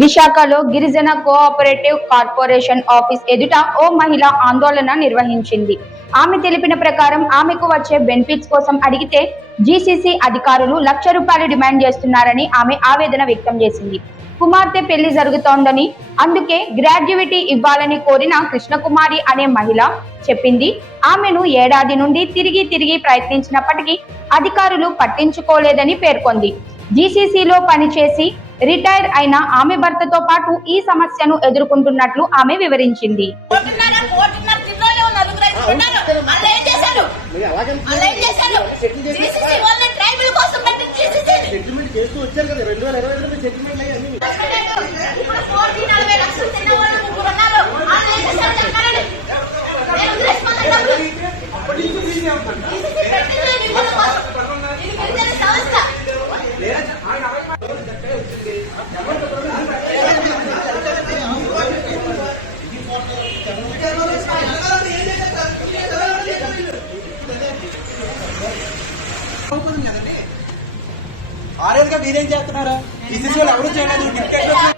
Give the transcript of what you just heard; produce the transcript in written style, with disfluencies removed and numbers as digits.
విశాఖలో గిరిజన cooperative corporation office ఎదుట ఓ మహిళ ఆందోళన నిర్వహించింది. ఆమె తెలిపిన ప్రకారం ఆమెకు వచ్చే బెనిఫిట్స్ కోసం అడిగితే జీసీసీ అధికారులు ₹1,00,000 డిమాండ్ చేస్తున్నారని ఆమె ఆవేదన వ్యక్తం చేసింది. కుమార్తె పెళ్లి జరుగుతోందని, అందుకే గ్రాడ్యుయిటీ ఇవ్వాలని కోరిన కృష్ణకుమారి అనే మహిళ చెప్పింది. ఆమెను ఏడాది నుండి తిరిగి ప్రయత్నించినప్పటికీ అధికారులు పట్టించుకోలేదని పేర్కొంది. జీసీసీలో పనిచేసి రిటైర్ అయిన ఆమె భర్తతో పాటు ఈ సమస్యను ఎదుర్కొంటున్నట్లు ఆమె వివరించింది. ఆరేళ్ళుగా మీరేం చేస్తున్నారా? ఈ శిశువులు ఎవరు చేయలేదు.